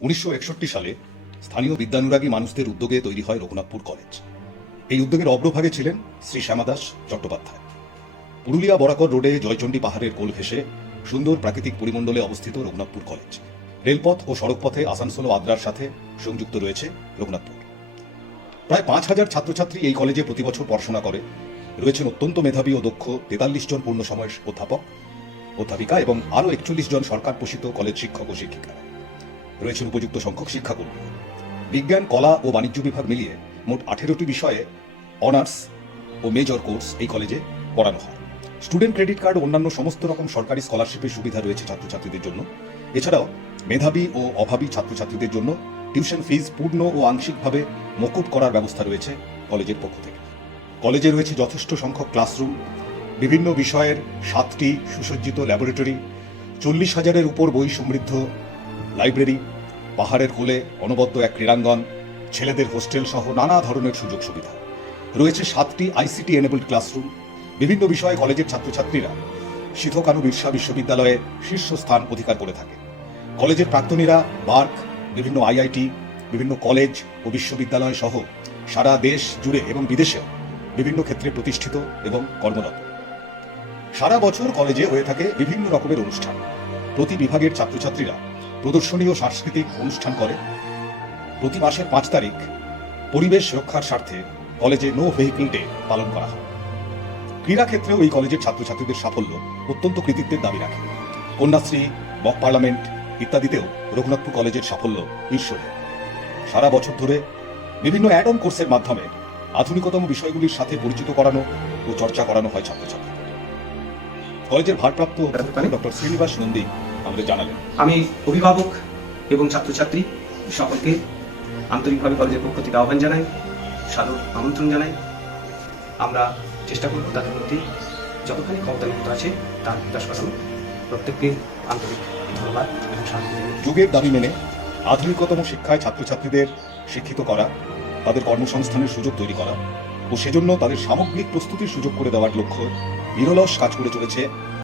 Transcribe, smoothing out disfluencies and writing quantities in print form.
1961 সালে স্থানীয় বিদ্যানুরাগী মানুষদের উদ্যোগে তৈরি হয় রঘুনাথপুর কলেজ। এই উদ্যোগের অগ্রভাগে ছিলেন শ্রী শ্যামাদাস চট্টোপাধ্যায়। পুরুলিয়া বরাকর রোডে জয়চণ্ডী পাহাড়ের কোল ঘেঁষে সুন্দর প্রাকৃতিক পরিমণ্ডলে অবস্থিত রঘুনাথপুর কলেজ। রেলপথ ও সড়কপথে আসানসোল ও আদ্রার সাথে সংযুক্ত রয়েছে রঘুনাথপুর। প্রায় 5,000 ছাত্রছাত্রী এই কলেজে প্রতি বছর পড়াশোনা করে। রয়েছেন অত্যন্ত মেধাবী ও দক্ষ 43 জন পূর্ণ সময়ের অধ্যাপক অধ্যাপিকা এবং আরও 41 জন সরকার পোষিত কলেজ শিক্ষক ও শিক্ষিকা। রয়েছেন উপযুক্ত সংখ্যক শিক্ষাকর্মী। বিজ্ঞান, কলা ও বাণিজ্য বিভাগ মিলিয়ে মোট 18টি বিষয়ে অনার্স ও মেজর কোর্স এই কলেজে পড়ানো হয়। স্টুডেন্ট ক্রেডিট কার্ড ও অন্যান্য সমস্ত রকম সরকারি স্কলারশিপের সুবিধা রয়েছে ছাত্রছাত্রীদের জন্য। এছাড়াও মেধাবী ও অভাবী ছাত্রছাত্রীদের জন্য টিউশন ফিজ পূর্ণ ও আংশিকভাবে মকুব করার ব্যবস্থা রয়েছে কলেজের পক্ষ থেকে। কলেজে রয়েছে যথেষ্ট সংখ্যক ক্লাসরুম, বিভিন্ন বিষয়ের 7টি সুসজ্জিত ল্যাবরেটরি, 40,000-এর উপর বই সমৃদ্ধ লাইব্রেরি, পাহাড়ের কোলে অনবদ্য এক ক্রীড়াঙ্গন, ছেলেদের হোস্টেল সহ নানা ধরনের সুযোগ সুবিধা। রয়েছে 7টি আইসিটি এনেবলড ক্লাসরুম। বিভিন্ন বিষয়ে কলেজের ছাত্রছাত্রীরা সিধু-কানু বিরসা বিশ্ববিদ্যালয়ে শীর্ষস্থান অধিকার করে থাকে। কলেজের প্রাক্তনীরা বার্ক, বিভিন্ন আইআইটি, বিভিন্ন কলেজ ও বিশ্ববিদ্যালয় সহ সারা দেশ জুড়ে এবং বিদেশে বিভিন্ন ক্ষেত্রে প্রতিষ্ঠিত এবং কর্মরত। সারা বছর কলেজে হয়ে থাকে বিভিন্ন রকমের অনুষ্ঠান। প্রতি বিভাগের ছাত্রছাত্রীরা প্রদর্শনী ও সাংস্কৃতিক অনুষ্ঠান করে। প্রতি মাসের 5 তারিখ পরিবেশ রক্ষার স্বার্থে কলেজে নো ভেহিকল ডে পালন করা হয়। ক্রীড়া ক্ষেত্রেও এই কলেজের ছাত্রছাত্রীদের সাফল্য অত্যন্ত কৃতিত্বের দাবি রাখে। কন্যাশ্রী, মক পার্লামেন্ট ইত্যাদিতেও রঘুনাথপুর কলেজের সাফল্য ঈর্ষণীয়। সারা বছর ধরে বিভিন্ন অ্যাড অন কোর্সের মাধ্যমে আধুনিকতম বিষয়গুলির সাথে পরিচিত করানো ও চর্চা করানো হয় ছাত্রছাত্রীদের। কলেজের ভারপ্রাপ্ত অধ্যাপক ডক্টর শ্রীনিবাস নন্দী আমাদের জানালেন, আমি অভিভাবক এবং ছাত্রছাত্রী সকলকে আন্তরিকভাবে কলেজের পক্ষ থেকে আহ্বান জানাই, সাদর আমন্ত্রণ জানাই। আমরা চেষ্টা করব তাদের মধ্যে যতখানি ক্ষমতাযুক্ত আছে তার বিকাশ করানো। প্রত্যেককে আন্তরিক ধন্যবাদ এবং স্বাগত। যুগের দাবি মেনে আধুনিকতম শিক্ষায় ছাত্রছাত্রীদের শিক্ষিত করা, তাদের কর্মসংস্থানের সুযোগ তৈরি করা ও সেজন্য তাদের সামগ্রিক প্রস্তুতির সুযোগ করে দেওয়ার লক্ষ্য নিরলস কাজ করে চলেছে